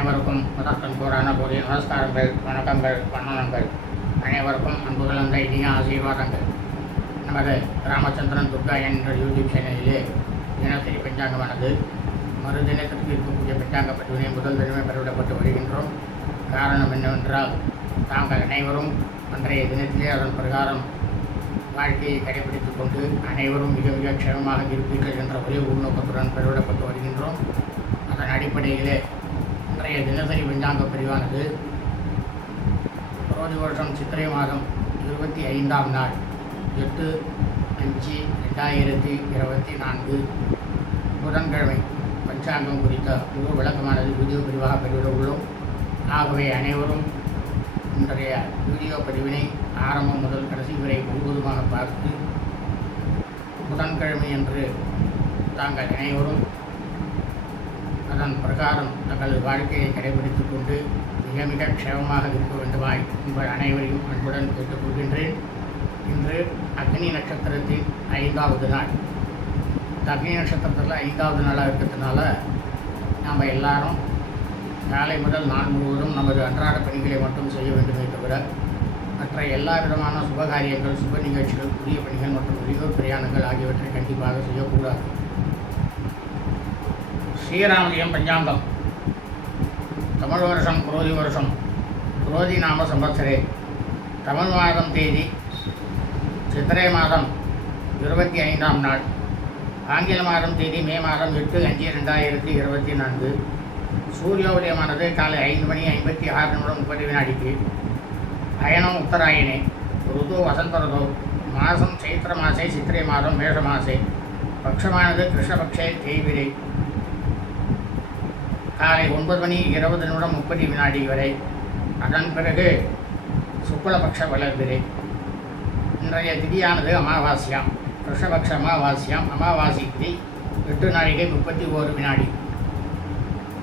அனைவருக்கும் முதற்கண் கூறான போதிய நமஸ்காரங்கள் வணக்கங்கள் வண்ணனங்கள். அனைவருக்கும் அன்பு கலந்த இனிய ஆசீர்வாதங்கள். நமது ராமச்சந்திரன் துர்கா என்ற யூடியூப் சேனலிலே தினசரி பஞ்சாங்கமானது. மறுதினத்திற்கு இருக்கக்கூடிய பஞ்சாங்க பதிவினை முதல் தினமே பெறவிடப்பட்டு வருகின்றோம். காரணம் என்னவென்றால் தாங்கள் அனைவரும் அன்றைய தினத்திலே அதன் பிரகாரம் வாழ்க்கையை கடைபிடித்துக் கொண்டு அனைவரும் மிக மிக க்ஷேமமாக இருப்பீர்கள் என்ற ஒரே உள்நோக்கத்துடன் பெருவிடப்பட்டு வருகின்றோம். அதன் அடிப்படையிலே இன்றைய தினசரி விஞ்ஞாங்க பிரிவானது. புரோதி வருஷம் சித்திரை மாதம் இருபத்தி ஐந்தாம் நாள் எட்டு அஞ்சு ரெண்டாயிரத்தி இருபத்தி நான்கு. புதன்கிழமை பஞ்சாங்கம் குறித்த முழு விளக்கமானது வீடியோ பிரிவாக பெறுவிட உள்ளோம். ஆகவே அனைவரும் இன்றைய வீடியோ பதிவினை ஆரம்பம் முதல் கடைசி வரை முழுவதுமாக பார்த்து புதன்கிழமை என்று தாங்கள் அனைவரும் அதன் பிரகாரம் தங்கள் வாழ்க்கையை கடைபிடித்துக் கொண்டு மிக மிக க்ஷேமமாக இருக்க வேண்டுமாய் உங்கள் அனைவரையும் அன்புடன் கேட்டுக்கொள்கின்றேன் இன்று அக்னி நட்சத்திரத்தின் ஐந்தாவது நாள். இந்த அக்னி நட்சத்திரத்தில் ஐந்தாவது நாளாக இருக்கிறதுனால நாம் எல்லாரும் காலை முதல் நாள் முழுவதும் நமது அன்றாட பணிகளை மட்டும் செய்ய வேண்டுமே தவிர மற்ற எல்லா விதமான சுபகாரியங்கள் சுப நிகழ்ச்சிகள் புதிய பணிகள் மற்றும் வெளியூர் பிரயாணங்கள் ஆகியவற்றை கண்டிப்பாக செய்யக்கூடாது. ஸ்ரீராமலியம் பஞ்சாங்கம். தமிழ் வருஷம் குரோதி வருஷம் குரோதி நாம சம்பத்சரே தமிழ் மாதம் தேதி சித்திரை மாதம் இருபத்தி ஐந்தாம் நாள். ஆங்கில மாதம் தேதி மே மாதம் எட்டு அஞ்சு ரெண்டாயிரத்தி இருபத்தி நான்கு. சூரிய உதயமானது காலை ஐந்து மணி ஐம்பத்தி ஆறு நிமிடம் முப்பது வினாடிக்கு. அயனம் உத்தராயணே ருது வசந்த ருதோ மாதம் சைத்திர மாசே சித்திரை மாதம் மேஷ மாசே. பட்சமானது கிருஷ்ணபக்ஷே தேய்விரை காலை ஒன்பது மணி இருபது நிமிடம் முப்பது வினாடி வரை. அதன் பிறகு சுக்லபக்ஷ வளர்பிறை. இன்றைய திதியானது அமாவாசியாம். கிருஷ்ணபக்ஷ அமாவாசியாம். அமாவாசை திதி எட்டு நாழிகை முப்பத்தி ஓரு வினாடி.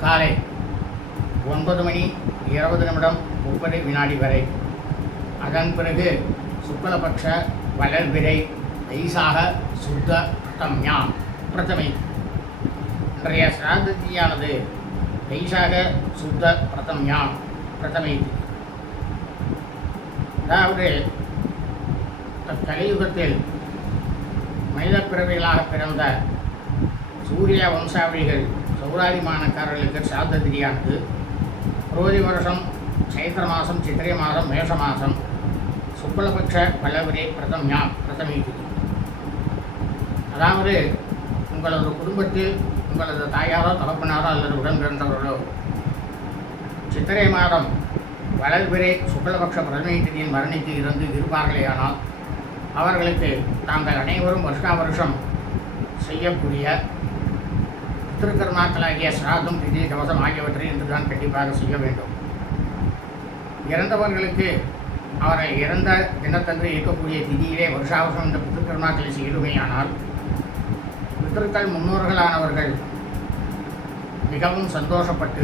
காலை ஒன்பது மணி இருபது நிமிடம் முப்பது வினாடி வரை. அதன் பிறகு சுக்லபக்ஷ வளர்பிறை. தைசாக சுத்த பிரதம்யாம் பிரதமை. இன்றைய சிராதத்தியானது வைசாக சுத்த பிரதம்யாம். பிரதமை அதாவது கலியுகத்தில் மனித பிறவிகளாக பிறந்த சூரிய வம்சாவளிகள் சௌராதிமானக்காரர்களுக்கு சாத்த திதியானது புரோதி வருஷம் சைத்திர மாதம் சித்திரை மாதம் மேஷ மாதம் சுக்லபக்ஷ பலவரே பிரதம்யா பிரதமி அதாவது உங்களது குடும்பத்தில் உங்களது தாயாரோ தகப்பனாரோ அல்லது உடன் பிறந்தவர்களோ சித்திரை மாதம் வளர்பிறை சுக்லபக்ஷ பிரதமை திதியில் மரணித்து இருந்து இருப்பார்களேயானால் அவர்களுக்கு தாங்கள் அனைவரும் வருஷா வருஷம் செய்யக்கூடிய திருக்கர்மாக்களாகிய சிராதம் திதி கவசம் ஆகியவற்றை இன்றுதான் கண்டிப்பாக செய்ய வேண்டும். இறந்தவர்களுக்கு அவர்கள் இறந்த தினத்தன்று இருக்கக்கூடிய திதியிலே வருஷா வருஷம் இந்த பித்திருக்கர்மாக்களை ஆனால் பித்திருக்கள் முன்னோர்களானவர்கள் மிகவும் சந்தோஷப்பட்டு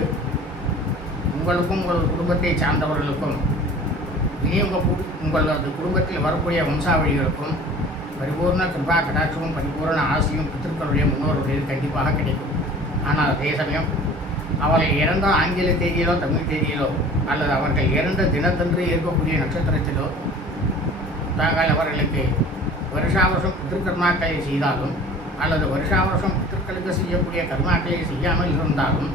உங்களுக்கும் உங்கள் குடும்பத்தை சார்ந்தவர்களுக்கும் இனி உங்கள் உங்களது குடும்பத்தில் வரக்கூடிய வம்சாவளிகளுக்கும் பரிபூர்ண கிருபா கடாட்சமும் பரிபூர்ண ஆசையும் பித்திருக்களுடைய முன்னோர்களுடைய கண்டிப்பாக கிடைக்கும். ஆனால் அதே சமயம் அவர்கள் இறந்த ஆங்கில தேதியிலோ தமிழ் தேதியிலோ அல்லது அவர்கள் இறந்த தினத்தன்று இருக்கக்கூடிய நட்சத்திரத்திலோ தாங்கள் அவர்களுக்கு வருஷா வருஷம் பித்திருக்கர்மாக்களை செய்தாலும் அல்லது வருஷா வருஷம் பித்திருக்களுக்கு செய்யக்கூடிய கர்மாக்களை செய்யாமல் இருந்தாலும்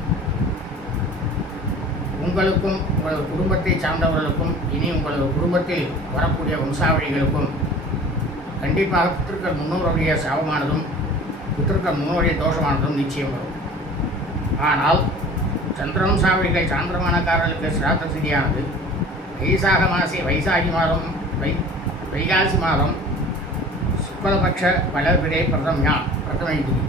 உங்களுக்கும் உங்களது குடும்பத்தை சார்ந்தவர்களுக்கும் இனி உங்களது குடும்பத்தில் வரக்கூடிய வம்சாவளிகளுக்கும் கண்டிப்பாக பித்திருக்கள் முன்னோருடைய சாபமானதும் பித்திருக்கள் முன்னோருடைய தோஷமானதும் நிச்சயம் வரும். ஆனால் சந்திரவம்சாவளிகள் சாந்திரமானக்காரர்களுக்கு சிராத்த சிதியானது வைசாக மாசி வைசாகி மாதம் வை வைகாசி மாதம் சுக்லபக்ஷ வளர்பிறை பிரதம்யா பிரதமை திதி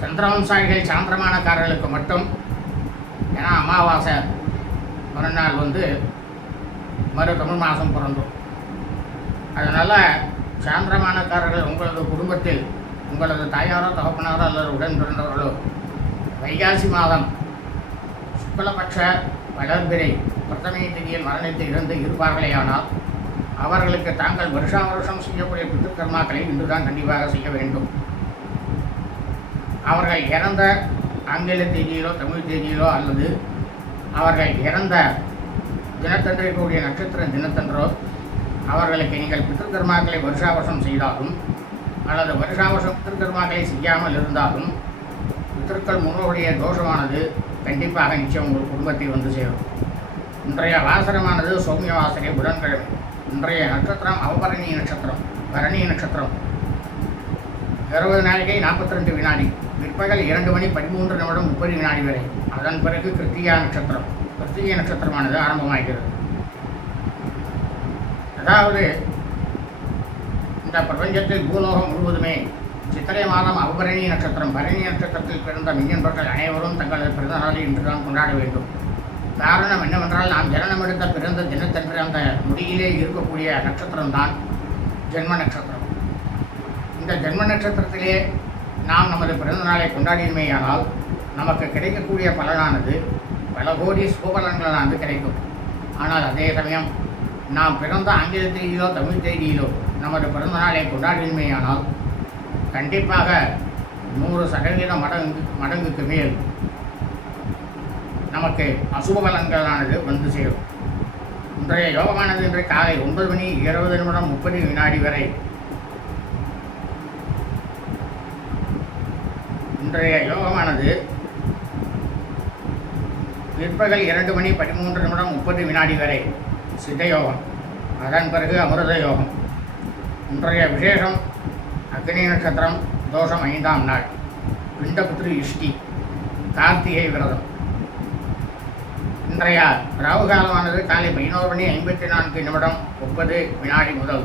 சந்திரவம்சாரிகள் சாந்திரமானக்காரர்களுக்கு மட்டும் ஏன்னா அமாவாசை மறுநாள் வந்து மறு தமிழ் மாதம் பிறந்தோம். அதனால் சாந்திரமானக்காரர்கள் உங்களது குடும்பத்தில் உங்களது தாயாரோ தகப்பனாரோ அல்லது உடன் பிறந்தவர்களோ வைகாசி மாதம் சுக்லபட்ச வளர்பிறை பிரதமை திதியில் மரணித்து இருந்து இருப்பார்களேயானால் அவர்களுக்கு தாங்கள் வருஷா வருஷம் செய்யக்கூடிய பித்திருக்கர்மாக்களை இன்றுதான் கண்டிப்பாக செய்ய வேண்டும். அவர்கள் இறந்த ஆங்கில தேதியிலோ தமிழ் தேதியிலோ அல்லது அவர்கள் இறந்த தினத்தன்றைக்கூடிய நட்சத்திர தினத்தன்றோ அவர்களுக்கு நீங்கள் பித்திருக்கர்மாக்களை வருஷா வருஷம் செய்தாலும் அல்லது வருஷா வருஷம் பித்திருக்கர்மாக்களை செய்யாமல் இருந்தாலும் பித்திருக்கள் முன்னோருடைய தோஷமானது கண்டிப்பாக நிச்சயம் உங்கள் குடும்பத்தை வந்து சேரும். இன்றைய வாசனமானது சௌமிய வாசனை புதன்கிழமை. இன்றைய நட்சத்திரம் அவபரணி நட்சத்திரம் பரணி நட்சத்திரம். இருபது நாளிகை நாற்பத்தி ரெண்டு வினாடி. பிற்பகல் இரண்டு மணி பதிமூன்று நிமிடம் முப்பது வினாடி வரை. அதன் பிறகு கிருத்திகா நட்சத்திரம். கிருத்திகை நட்சத்திரமானது ஆரம்பமாகிறது. அதாவது இந்த பிரபஞ்சத்தில் பூலோகம் முழுவதுமே சித்திரை மாதம் அவபரணி நட்சத்திரம் பரணி நட்சத்திரத்தில் பிறந்த மின்னன்பர்கள் அனைவரும் தங்களது பிறந்த நாளை இன்றுதான் கொண்டாட வேண்டும். காரணம் என்னவென்றால் நாம் ஜனனம் எடுத்த பிறந்த தினத்தன்று அந்த முடியிலே இருக்கக்கூடிய நட்சத்திரம்தான் ஜென்ம நட்சத்திரம். இந்த ஜென்ம நட்சத்திரத்திலே நாம் நமது பிறந்த நாளை கொண்டாடினமேயானால் நமக்கு கிடைக்கக்கூடிய பலனானது பல கோடி சுபபலன்களானது கிடைக்கும். ஆனால் அதே சமயம் நாம் பிறந்த ஆங்கில தேதியிலோ தமிழ் தேதியிலோ நமது பிறந்த நாளை கொண்டாடினமேயானால் கண்டிப்பாக நூறு சதவீத மடங்கு மடங்குக்கு மேல் நமக்கு அசுப பலன்களானது வந்து சேரும். இன்றைய யோகமானது இன்று காலை ஒன்பது மணி இருபது நிமிடம் முப்பது வினாடி வரை. இன்றைய யோகமானது பிற்பகல் இரண்டு மணி பதிமூன்று நிமிடம் முப்பது வினாடி வரை. சித்த யோகம். அதன் பிறகு அமிர்த யோகம். இன்றைய விசேஷம் அக்னி நட்சத்திரம் தோஷம் ஐந்தாம் நாள். பிண்டபுத்திரி இஷ்டி கார்த்திகை விரதம். இன்றைய ராவு காலமானது காலை பதினோரு மணி ஐம்பத்தி நான்கு நிமிடம் முப்பது வினாடி முதல்.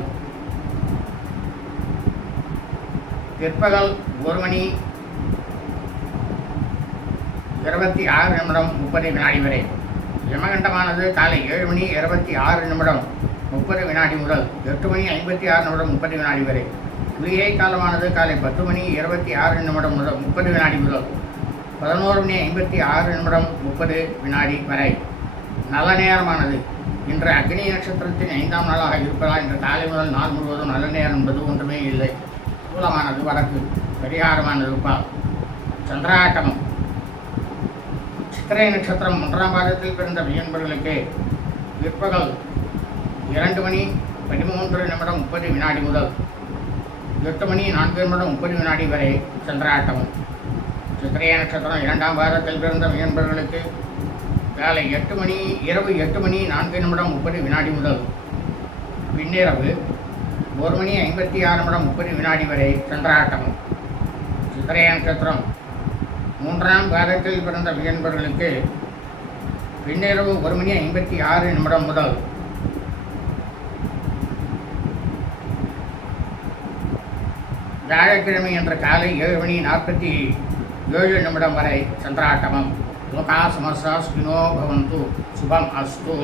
பிற்பகல் ஒரு மணி இருபத்தி ஆறு நிமிடம் முப்பது வினாடி வரை. யமகண்டமானது காலை ஏழு மணி இருபத்தி ஆறு நிமிடம் முப்பது வினாடி முதல். எட்டு மணி ஐம்பத்தி ஆறு நிமிடம் முப்பது வினாடி வரை. குளிகை காலமானது காலை பத்து மணி இருபத்தி ஆறு நிமிடம் முதல் முப்பது வினாடி முதல். பதினோரு மணி ஐம்பத்தி ஆறு நிமிடம் முப்பது வினாடி வரை. நல்ல நேரமானது. இன்று அக்னி நட்சத்திரத்தின் ஐந்தாம் நாளாக இருப்பதால் இன்று காலை முதல் நாள் முழுவதும் நல்ல நேரம் என்பது ஒன்றுமே இல்லை. மூலமானது வடக்கு பரிகாரமானது பால் சந்திராட்டமம். சித்திரை நட்சத்திரம் ஒன்றாம் பாதத்தில் பிறந்த வியன்பர்களுக்கு பிற்பகல் இரண்டு மணி பதிமூன்று நிமிடம் முப்பது வினாடி முதல். எட்டு மணி நான்கு நிமிடம் முப்பது வினாடி வரை சந்திராட்டமம். சித்திரைய நட்சத்திரம் இரண்டாம் பாதத்தில் பிறந்த வியன்பர்களுக்கு காலை எட்டு மணி இரவு எட்டு மணி நான்கு நிமிடம் முப்பது வினாடி முதல் பின்னிரவு ஒரு மணி ஐம்பத்தி ஆறு நிமிடம் முப்பது வினாடி வரை சந்திராட்டமம் சித்திரைய நட்சத்திரம் மூன்றாம் பாதத்தில் பிறந்த வியன்பர்களுக்கு பின்னிரவு ஒரு மணி ஐம்பத்தி ஆறு நிமிடம் முதல் வியாழக்கிழமை என்ற காலை ஏழு மணி நாற்பத்தி ஏழு நிமிடம் வரை சந்திராட்டமம் லோகா சமஸ்தா ஸ்பினோ பவந்து சுபம் அஸ்து